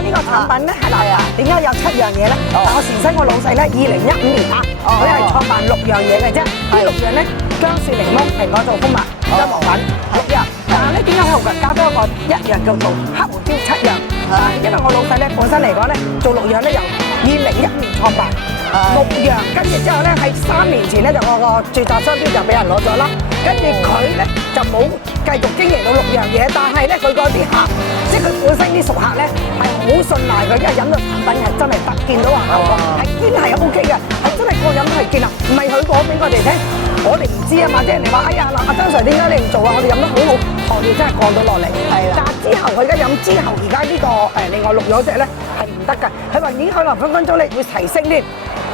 呢個產品咧係啦，點解有7樣嘢咧？但我前身個老細咧，2015年啊，佢係創辦6樣嘢嘅啫。呢6樣咧，薑蒜檸檬、蘋果做蜂蜜、姜黃品6樣。但係咧點解我加多一個1樣叫做黑胡椒7樣？但係因為我老細咧本身嚟講咧做6樣咧，由2015年創辦6樣，跟住之後咧喺3年前咧就我個註冊商標就俾人攞咗啦。跟住佢咧就冇繼續經營到6樣嘢，但係咧佢嗰啲客，即係佢本身啲熟客咧係好信賴佢，因為飲到產品係真係得，見到話效果係堅係 OK 嘅，係真係個飲都係堅啊，唔係佢講俾我哋聽，我哋唔知啊嘛，即係人哋話哎呀嗱，阿張 Sir 點解你唔做啊？我哋飲得好好，糖尿真係降到落嚟。係啦。但係之後佢而家飲之後，而家呢個另外6咗隻咧係唔得㗎，佢話咦可能分分鐘咧會提升添。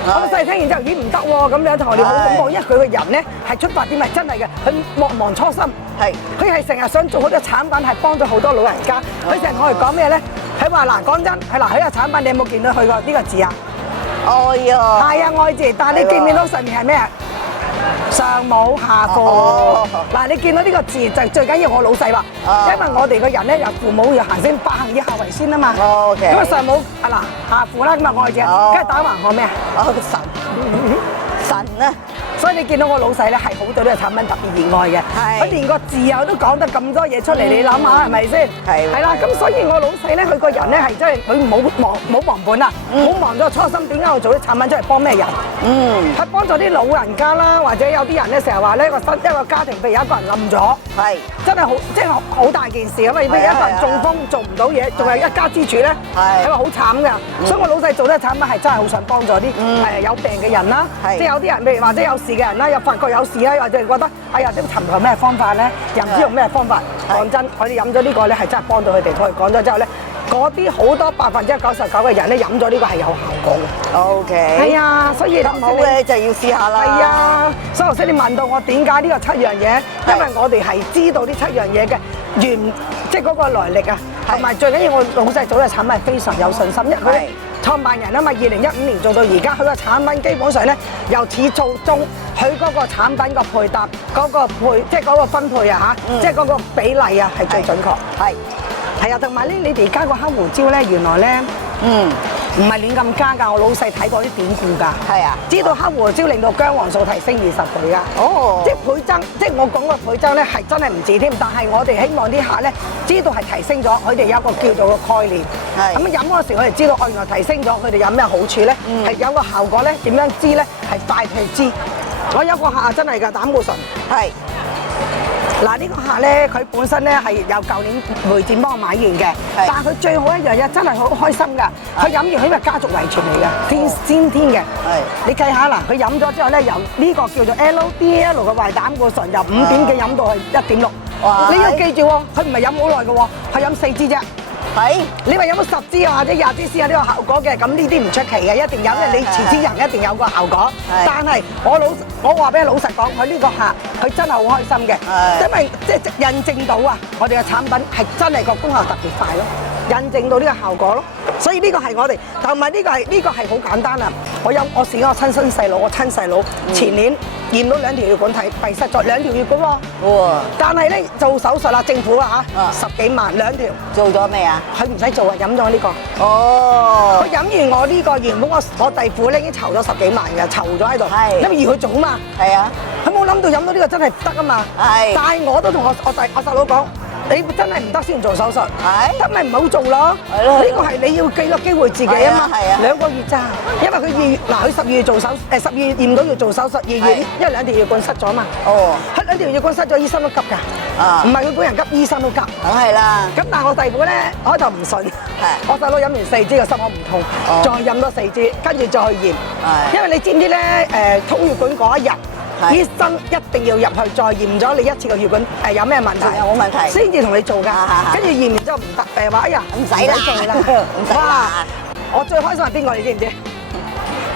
我細聽完之後，咦唔得喎，咁樣糖尿好恐怖，因為佢個人咧係出發點係真係嘅，佢莫忘初心，佢係成日想做好多產品，係幫咗好多老人家。佢成日同我哋講咩咧？佢話嗱講真，係嗱佢個產品你有冇見到佢個呢個字啊？愛呀，係啊愛字，但係你見唔見到上面係咩啊？上冇下父，嗱你見到呢個字就最緊要我老細話，因為我哋個人咧由父母要行先，百行以孝為先啊嘛。咁啊上冇啊嗱下父啦，咁啊愛字，跟住打橫看咩啊？神啊！所以你見到我老細咧係好對呢個產品特別熱愛嘅，佢連個字又都講得咁多嘢出嚟，你諗下係咪先？係啦，咁所以我老細咧佢個人咧係真係佢冇忘本啊，冇忘咗初心。點解我做啲產品出嚟幫咩人？係幫助啲老人家啦，或者有啲人咧成日話咧一個家庭，譬如有一個人冧咗，真係好即係好大件事啊嘛！如果一個人中風做唔到嘢，仲係一家之主咧，係話好慘㗎。所以我老細做呢個產品係真係好想幫助啲有病嘅人啦，即係有啲人譬如或者有事嘅人啦，又發覺有事啦，或者覺得哎呀，都尋求咩方法咧，又唔知用咩方法。講真，我哋飲咗呢個咧係真係幫到佢哋。同佢講咗之後咧，嗰啲好多99%嘅人咧飲咗呢個係有效果嘅。OK。係啊，所以咁好嘅就要試下啦。係啊，所以頭先你問到我點解呢個7樣嘢，因為我哋係知道呢7樣嘢嘅原，即係嗰個來歷啊，同埋最緊要我老細做嘅產品係非常有信心，因為佢創辦人啊嘛，2015年做到而家，佢個產品基本上咧由始做終，佢嗰個產品個配搭，嗰個即係嗰個分配啊嚇，即係嗰個比例啊係最準確。係啊，同埋咧，你哋而家個黑胡椒咧，原來咧，唔係亂咁加㗎。我老細睇過啲典故㗎。係啊，知道黑胡椒令到薑黃素提升20倍㗎。哦，即係倍增，即係我講個倍增咧係真係唔止添。但係我哋希望啲客咧知道係提升咗，佢哋有一個叫做個概念。係。咁飲嗰時，我哋知道哦，原來提升咗，佢哋有咩好處咧？係有個效果咧，點樣知咧？係快去知。我有個客真係㗎，膽固醇。係。嗱呢個客咧，佢本身咧係由舊年會展幫我買完嘅，但係佢最好一樣嘢真係好開心㗎。佢飲完佢因為家族遺傳嚟㗎，先天嘅。你計下嗱，佢飲咗之後咧，由呢個叫做 LDL 嘅壞膽固醇由5點幾飲到去1.6。你要記住喎，佢唔係飲好耐嘅喎，佢飲4支啫。你話有冇10支啊，或者20支先有呢個效果嘅？咁呢啲唔出奇嘅，一定有，因為你持之人一定有個效果。但係我話俾你老實講，佢呢個客佢真係好開心嘅，因為即係印證到啊，我哋嘅產品係真係個功效特別快咯，印證到呢個效果咯。所以呢個係我哋，同埋呢個係好簡單啊！我試過我親生細佬，我親細佬前年驗到2條血管閉塞咗2條血管喎。但係咧做手術啦，政府啊嚇10幾萬2條。做咗未啊？佢唔使做啊，飲咗呢個。佢飲完我呢個原本我弟婦咧已經籌咗10幾萬嘅，籌咗喺度。因為要佢做啊嘛。佢冇諗到飲到呢個真係得啊嘛。但係我都同我細佬講。你真係唔得先做手術，得咪唔好做咯。呢個係你要記個機會自己啊嘛。2個月咋，因為佢2月佢12月做12月驗到要做手術，2月因為2條血管塞咗嘛。佢2條血管塞咗，醫生都急㗎。唔係佢本人急，醫生都急。梗係啦。咁但係我弟婦咧，我就唔信。我細佬飲完4支個心口唔痛，再飲多4支，跟住再去驗。因為你知唔知咧？通血管嗰一日。醫生一定要入去再驗咗你一次個血管有咩問題？有冇問題？先至同你做㗎。跟住驗完之後唔得，話哎呀唔使啦，做啦，唔使啦。我最開心係邊個？你知唔知？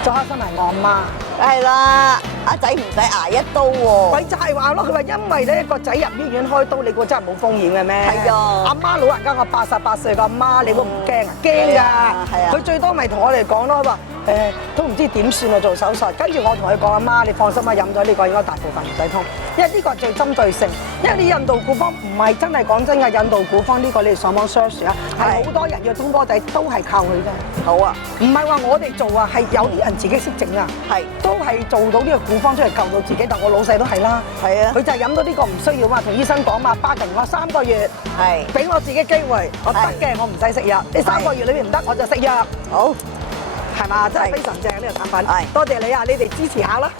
最開心係我阿媽。係啦。阿仔唔使捱一刀喎。咪就係話咯，佢話因為咧個仔入醫院開刀，你估真係冇風險嘅咩？係啊阿媽老人家，我88歲個阿媽，你會唔驚啊？驚㗎！係啊佢最多咪同我哋講咯，話都唔知點算啊，做手術。跟住我同佢講，阿媽你放心啦，飲咗呢個應該大部分唔使痛，因為呢個係最針對性。因為啲印度古方唔係真係講真嘅，印度古方呢個你哋上網 search 啊，係好多人嘅通波仔都係靠佢㗎。好啊，唔係話我哋做啊，係有啲人自己識整啊，係都係做到呢個古方出嚟救到自己。但我老細都係啦，係啊佢就係飲到呢個唔需要嘛，同醫生講嘛，巴定我3個月，係俾我自己機會，我得嘅，我唔使食藥。呢3個月裏面唔得，我就食藥，好。係嘛？真係非常正呢個產品。係多謝你啊！你哋支持下啦。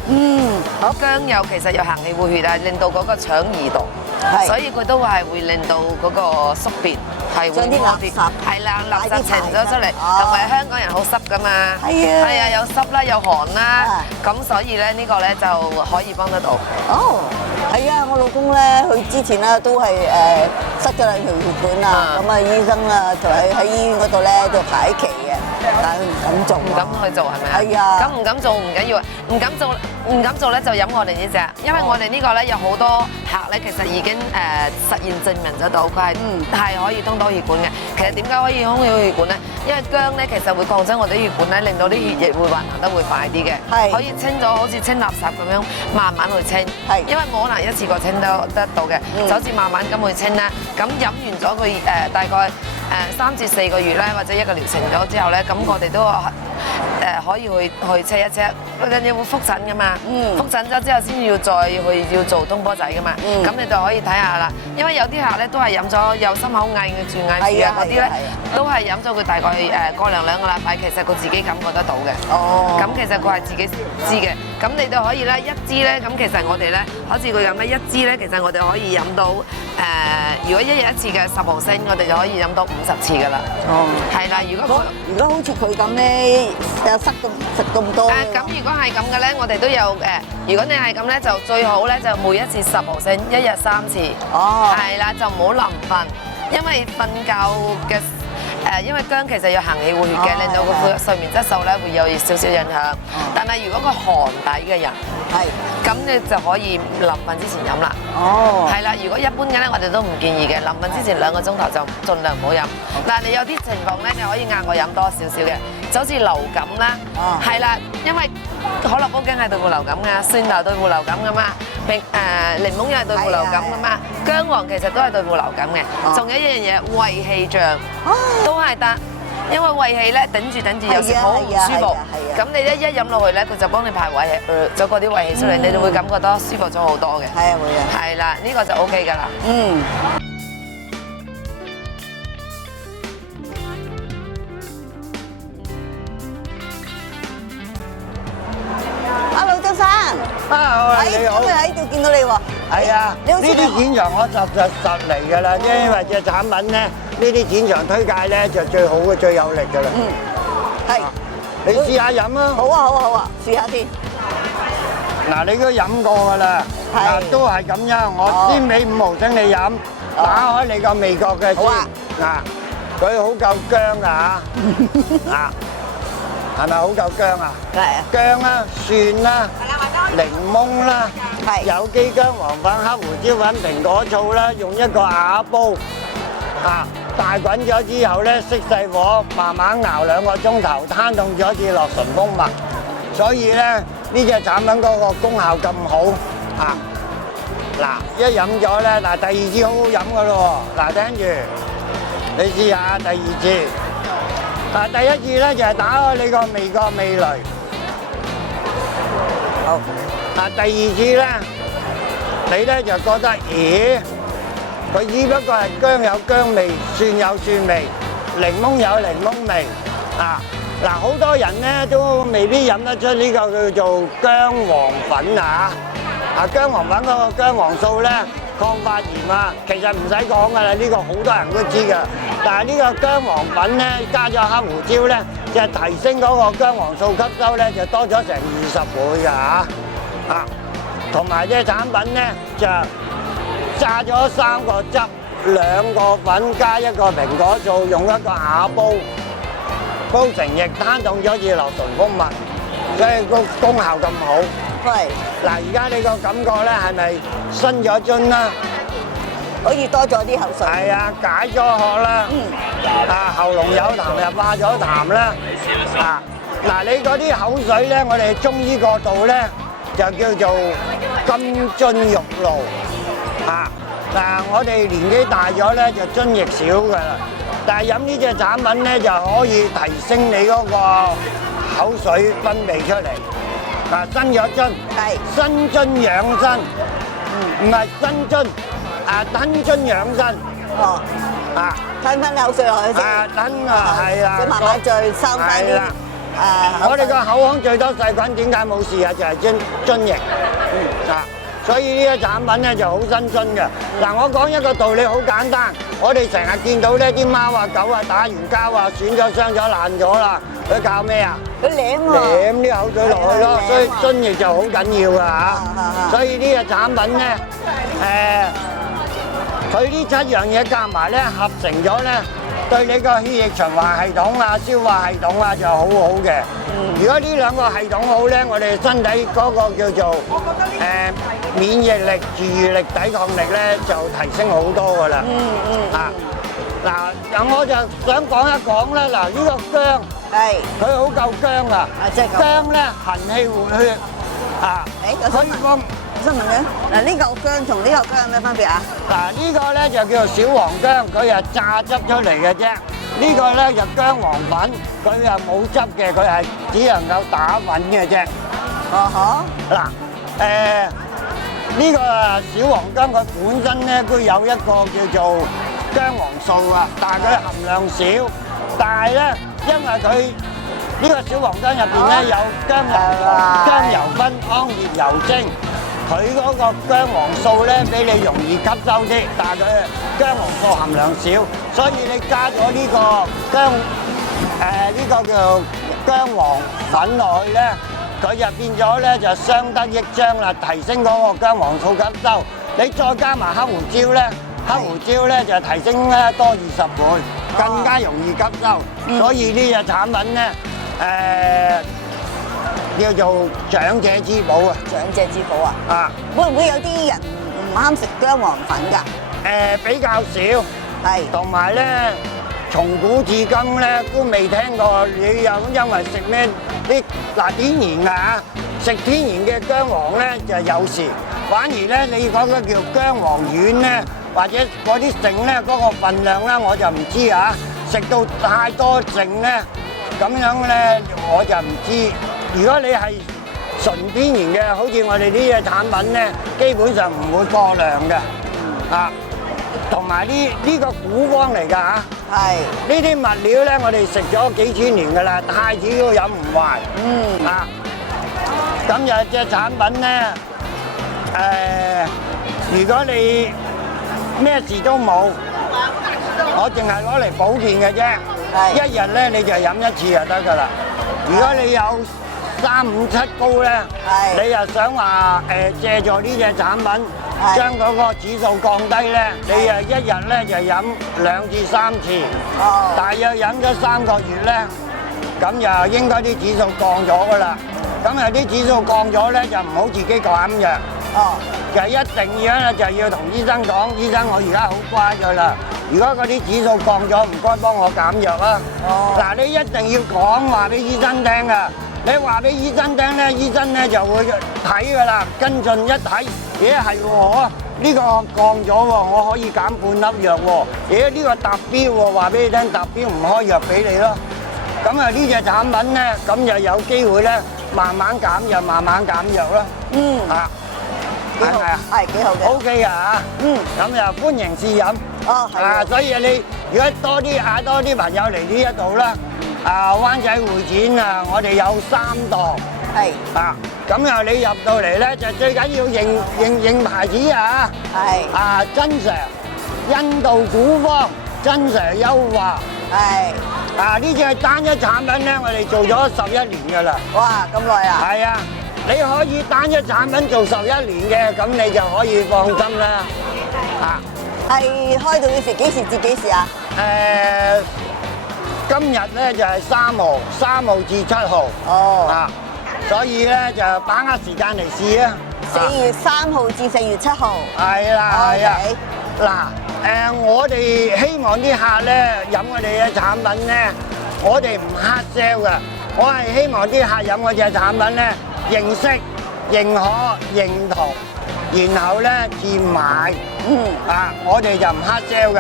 好薑油其實有行氣活血啊，令到嗰個腸易毒，係所以佢都係會令到嗰個宿便係會將啲垃圾係啦，垃圾擺啲呈咗出嚟，哦同埋香港人好濕噶嘛，係啊係啊，有濕啦，有寒啦啊，咁所以咧呢個咧就可以幫得到。哦，係啊，我老公咧，佢之前咧都係塞咗兩條血管啊，咁啊醫生啊就喺醫院嗰度咧就排期嘅，但係佢唔敢做，唔敢去做係咪啊？係啊咁唔敢做唔緊要，唔敢做咧就飲我哋呢只，因為我哋呢個咧有好多客咧其實已經實驗證明得到佢係可以通到血管嘅。其實點解可以通到血管咧？因為薑咧其實會擴張我哋啲血管咧，令到啲血液會運行得會快啲嘅，係可以清咗好似清垃圾咁樣慢慢去清，係因為冇可能一次過清得到嘅，就好似慢慢咁去清啦。咁飲完咗佢大概3至4個月咧，或者1個療程咗之後咧，咁我哋都可以去車一車，跟住會覆診噶嘛，覆診咗之後先要再去要做通波仔噶嘛，咁你就可以睇下啦。因為有啲客咧都係飲咗有心口翳住翳住啊嗰啲咧，都係飲咗佢大概過2個禮拜，其實佢自己感覺得到嘅。哦，咁其實佢係自己知嘅，咁你就可以咧一支咧，咁其實我哋咧好似佢咁咧一支咧，其實我哋可以飲到如果1日1次嘅10毫升，我哋就可以飲到50次噶啦。哦，係啦，如果好似佢咁咧，又塞咁食咁多。咁如果係咁嘅咧，我哋都有如果你係咁咧，就最好咧就每一次10毫升，1日3次。哦，係啦，就唔好臨瞓，因為瞓覺嘅因為薑其實要行氣活血嘅，令到個睡眠質素咧會有少少影響。但係如果個寒底嘅人，係，咁你就可以臨瞓之前飲啦。哦，係啦，如果一般嘅咧，我哋都唔建議嘅。臨瞓之前2個鐘頭就盡量唔好飲。但係你有啲情況咧，你可以額外飲多少少嘅，就好似流感啦，係啦，因為可樂煲薑係對付流感㗎，蒜頭對付流感㗎嘛，檸檬又係對付流感㗎嘛，薑黃其實都係對付流感嘅。仲有一樣嘢胃氣脹都係得。因為胃氣咧頂住有時好唔舒服，咁你一飲落去咧，佢就幫你排胃氣，咗嗰啲胃氣出嚟，你就會感覺到舒服咗好多嘅。係啊，會啊。係啦，呢個就 OK 㗎啦。Hello，周生。你好。今日喺度見到你喎。係啊，你好似呢啲展場我實嚟㗎啦，因為隻產品咧，呢啲展場推介咧就最好嘅、最有力㗎啦。係。你試下飲啊！好啊，好啊，好啊，試下先。嗱，你都飲過㗎啦，嗱都係咁樣，我先俾5毫升你飲，打開你個味覺嘅先。嗱，佢好夠薑啊嚇，係咪好夠薑啊？係啊。薑啦、蒜啦、檸檬啦。係有機薑黃粉、黑胡椒粉、蘋果醋啦，用一個瓦煲大滾咗之後咧，熄細火，慢慢熬2個鐘頭，攤凍咗至落純蜂蜜。所以咧，呢隻產品嗰個功效咁好嗱，一飲咗咧，嗱第2支好好飲噶咯喎，嗱聽住，你試下第2支。嗱第1次咧就係打開你個味覺味蕾。好。第2次咧，你咧就覺得，咦，佢只不過係薑有薑味，蒜有蒜味，檸檬有檸檬味，嗱好多人咧都未必飲得出呢個叫做薑黃粉薑黃粉嗰個薑黃素咧抗發炎其實唔使講噶啦，呢個好多人都知噶，但係呢個薑黃粉咧加咗黑胡椒咧，就提升嗰個薑黃素吸收咧就多咗成20倍噶同埋隻產品咧就榨咗3個汁、2個粉加1個蘋果醋，用一個瓦煲煲成液，攤凍咗至流純蜂蜜，所以個功效咁好。係，嗱，而家你個感覺咧係咪伸咗津啦？好似多咗啲口水。係啊，解咗渴啦。喉嚨有痰又化咗痰啦。嗱，你嗰啲口水咧，我哋中醫角度咧就叫做金津玉露。嗱，我哋年紀大咗咧就津液少㗎啦，但係飲呢隻產品咧就可以提升你嗰個口水分泌出嚟。伸咗津，生津養生，唔係生津，吞津養生。哦，吞翻口水落去先。吞係啦。咁慢慢再收翻啲。我哋個口腔最多細菌，點解冇事啊？就係津液。所以呢個產品咧就好生津嘅。嗱，我講一個道理好簡單，我哋成日見到咧啲貓啊狗啊打完交啊損咗傷咗爛咗啦，佢靠咩啊？佢舐喎。舐啲口水落去咯，所以津液就好緊要㗎嚇。所以呢個產品咧，佢呢7樣嘢夾埋咧合成咗咧，對你個血液循環系統啊、消化系統啊就好好嘅。如果呢兩個系統好咧，我哋身體嗰個叫做免疫力、治癒力、抵抗力咧就提升好多㗎啦。嗱，我就想講一講咧，嗱呢個薑，佢好夠薑啊！薑咧行氣活血可以幫。我想問你，嗱呢嚿薑同呢嚿薑有咩分別啊？嗱呢個咧就叫做小黃薑，佢係榨汁出嚟嘅啫。呢個咧就薑黃粉，佢係冇汁嘅，佢係只能夠打粉嘅啫。嗱，呢個小黃薑佢本身咧都有一個叫做薑黃素啊，但係佢含量少。但係咧，因為佢呢個小黃薑入邊咧有薑油酚、胺葉油精。佢嗰個薑黃素咧，比你容易吸收啲，但係佢薑黃素含量少，所以你加咗呢個呢個叫薑黃粉落去咧，佢就變咗咧就相得益彰啦，提升嗰個薑黃素吸收。你再加埋黑胡椒咧，黑胡椒咧就提升咧多20倍，更加容易吸收。所以呢隻產品咧，叫做長者之寶啊！長者之寶啊！會唔會有啲人唔啱食薑黃粉㗎？比較少，同埋咧，從古至今咧都未聽過你有因為食咩啲天然㗎食天然嘅薑黃咧就有事，反而咧你講嘅叫薑黃丸咧，或者嗰啲剩咧嗰個份量咧我就唔知啊，食到太多剩咧，咁樣咧我就唔知。如果你係純天然嘅，好似我哋呢隻產品咧，基本上唔會過量嘅，同埋呢個古方嚟㗎嚇，呢啲物料咧，我哋食咗幾千年㗎啦，太子都飲唔壞，咁有隻產品咧，如果你咩事都冇，我淨係攞嚟保健嘅啫，一日咧你就飲1次就得㗎啦。如果你有3、5、7高咧，你又想話借助呢隻產品，將嗰個指數降低咧，你一日咧就飲2至3次，大約飲咗3個月咧，咁就應該啲指數降咗㗎啦。咁啲指數降咗咧，就唔好自己減藥，就一定要咧就要同醫生講，醫生我而家好乖㗎啦。如果嗰啲指數降咗，唔該幫我減藥啊！嗱，你一定要講話俾醫生聽啊！你話俾醫生聽咧，醫生咧就會睇㗎啦，跟進一睇，係喎，呢個降咗喎，我可以減半粒藥喎，呢個達標喎，話俾你聽，達標唔開藥俾你咯。咁呢隻產品咧，咁就有機會咧，慢慢減藥，慢慢減藥咯。幾好啊，幾好嘅。OK 啊咁就歡迎試飲。所以你如果嗌多啲朋友嚟呢一度啦。灣仔會展啊，我哋有3檔，咁又你入到嚟咧，就最緊要認牌子啊，真常印度古方真常優化，呢隻係單一產品咧，我哋做咗11年㗎啦。哇，咁耐啊！係啊，你可以單一產品做11年嘅，咁你就可以放心啦。係開到幾時至幾時啊？今日咧就係3號至7號。所以咧就把握時間嚟試啊。 4月3號至4月7號。係啦，係啊。嗱，我哋希望啲客咧飲我哋嘅產品咧，我哋唔黑 sell 噶，我係希望啲客飲我哋嘅產品咧，認識、認可、認同，然後咧至買。我哋就唔黑 sell 噶。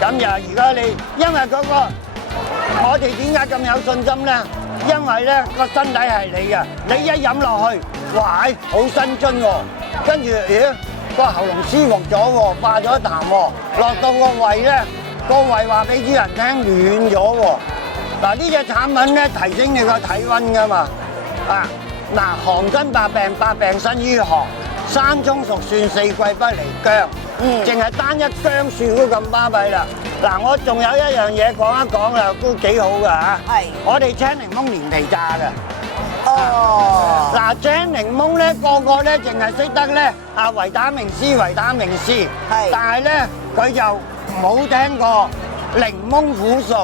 咁就如果你因為嗰個，我哋點解咁有信心咧？因為咧個身體係你嘅，你一飲落去，哇！好新津喎，跟住咦個喉嚨舒服咗喎，化咗痰喎，落到個胃咧，個胃話俾啲人聽暖咗喎。嗱呢隻產品咧提升你個體温噶嘛，寒身百病，百病生於寒，山蔥熟蒜四季不離薑，淨係單一薑樹都咁巴閉啦。嗱，我仲有一樣嘢講一講啦，都幾好噶嚇。係。我哋青檸檬連皮炸嘅。哦。嗱，青檸檬咧，個個咧淨係識得咧維他命 C、維他命 C。係。但係咧，佢就冇聽過檸檬苦素。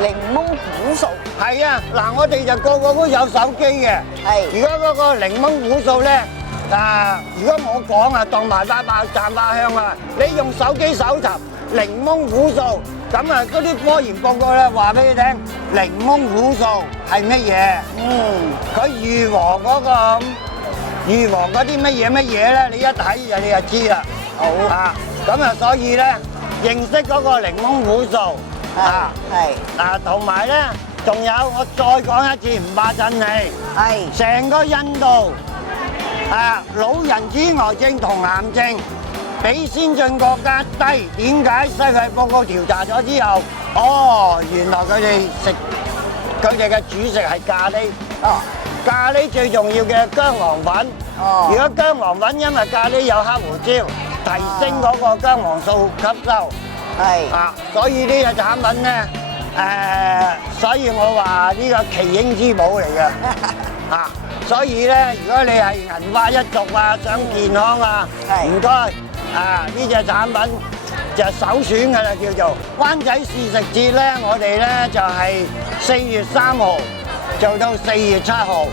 檸檬苦素。係啊，嗱，我哋就個個都有手機嘅。係。如果嗰個檸檬苦素咧，如果我講啊，當埋花讚花香啊，你用手機搜尋。檸檬苦素，咁嗰啲科研報告咧話俾你聽，檸檬苦素係乜嘢？佢預防嗰啲乜嘢咧？你一睇你就知啦。好咁所以咧認識嗰個檸檬苦素同埋咧仲有我再講一次，唔怕震氣。係成個印度老人痴呆症同癌症。比先進國家低，點解？世界報告調查咗之後，原來佢哋嘅主食係咖喱。咖喱最重要嘅薑黃粉。如果薑黃粉因為咖喱有黑胡椒，提升嗰個薑黃素吸收。所以呢個產品咧，所以我話呢個奇英之寶嚟嘅。所以咧，如果你係銀髮一族想健康唔該。呢隻產品就首選㗎啦，叫做灣仔試食節咧，我哋咧就係4月3號做到4月7號，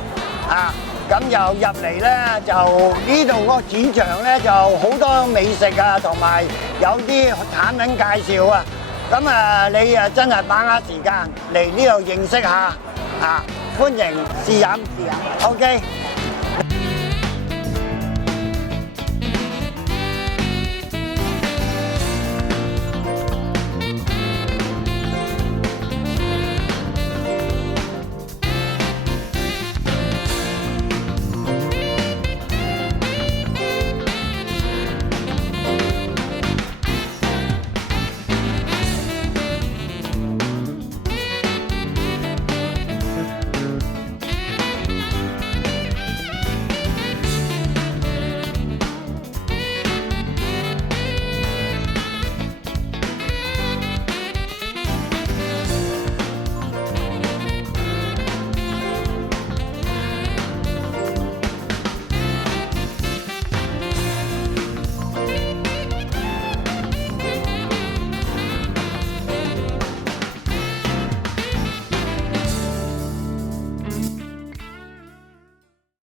咁又入嚟咧就呢度個展場咧就好多美食同埋有啲產品介紹咁你真係把握時間嚟呢度認識下，歡迎試飲，OK。